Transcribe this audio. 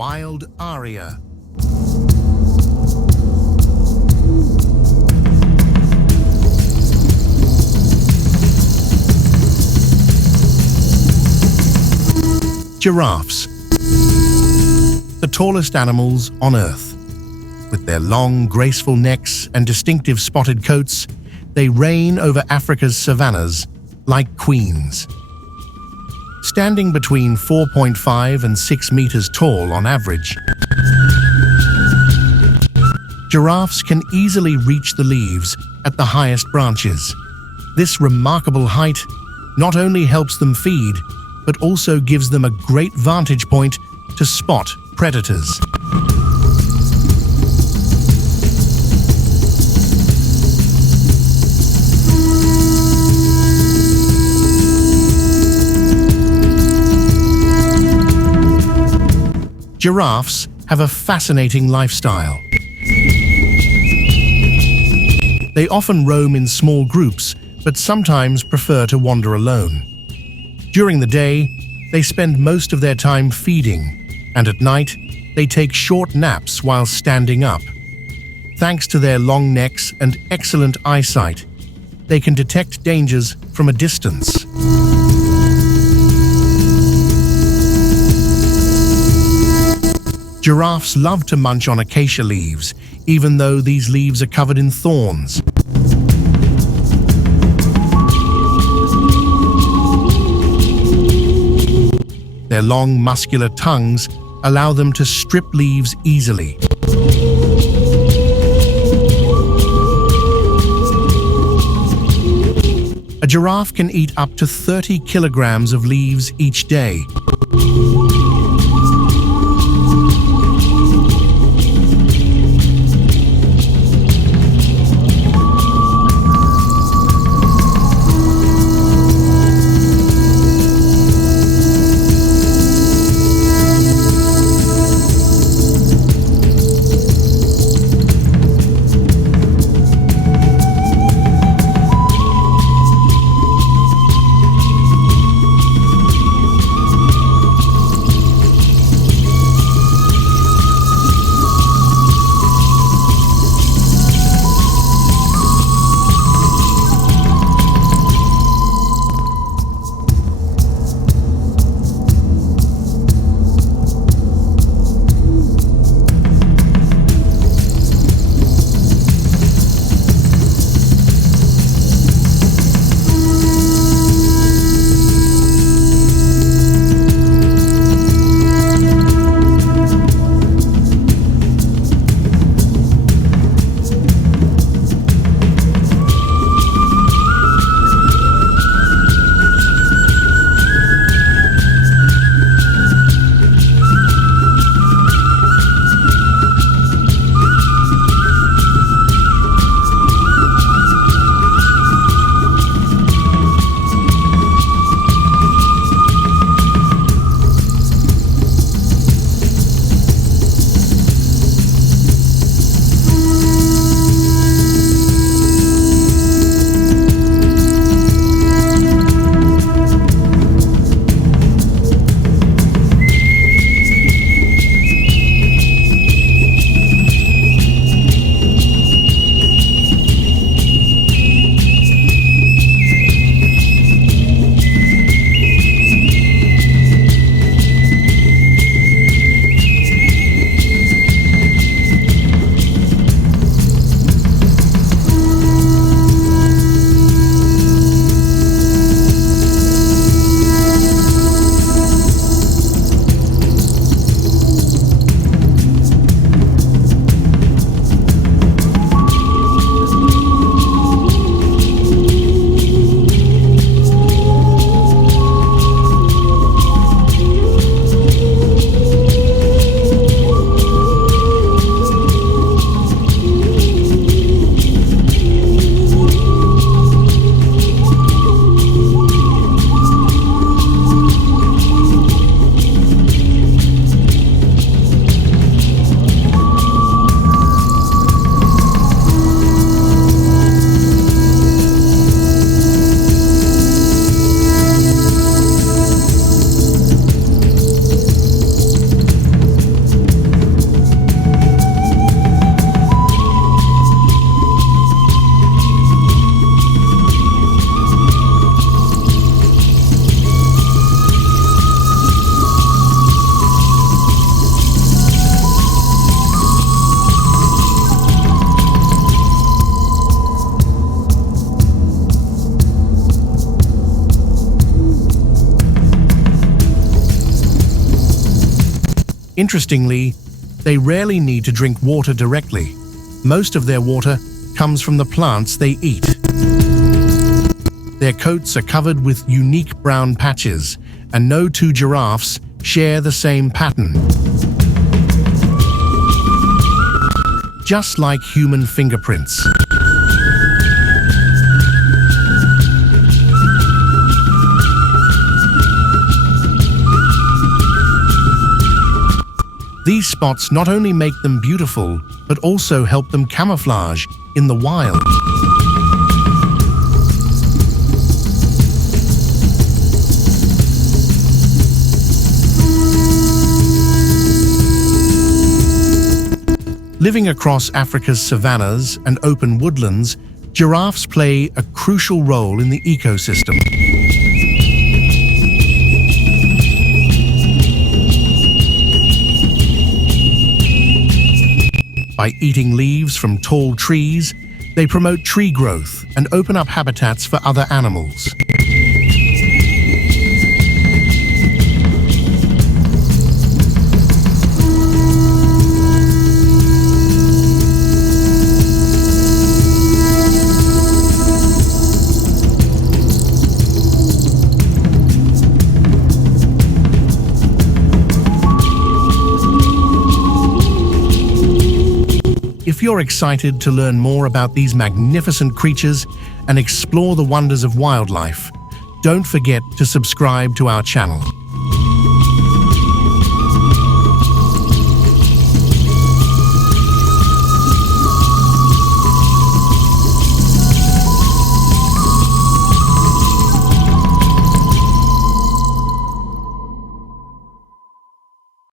wild aria. Giraffes, the tallest animals on Earth. With their long, graceful necks and distinctive spotted coats, they reign over Africa's savannas like queens. Standing between 4.5 and 6 meters tall on average, giraffes can easily reach the leaves at the highest branches. This remarkable height not only helps them feed, but also gives them a great vantage point to spot predators. Giraffes have a fascinating lifestyle. They often roam in small groups, but sometimes prefer to wander alone. During the day, they spend most of their time feeding, and at night, they take short naps while standing up. Thanks to their long necks and excellent eyesight, they can detect dangers from a distance. Giraffes love to munch on acacia leaves, even though these leaves are covered in thorns. Their long, muscular tongues allow them to strip leaves easily. A giraffe can eat up to 30 kilograms of leaves each day. Interestingly, they rarely need to drink water directly. Most of their water comes from the plants they eat. Their coats are covered with unique brown patches, and no two giraffes share the same pattern. Just like human fingerprints. These spots not only make them beautiful, but also help them camouflage in the wild. Living across Africa's savannas and open woodlands, giraffes play a crucial role in the ecosystem. By eating leaves from tall trees, they promote tree growth and open up habitats for other animals. If you're excited to learn more about these magnificent creatures and explore the wonders of wildlife, don't forget to subscribe to our channel.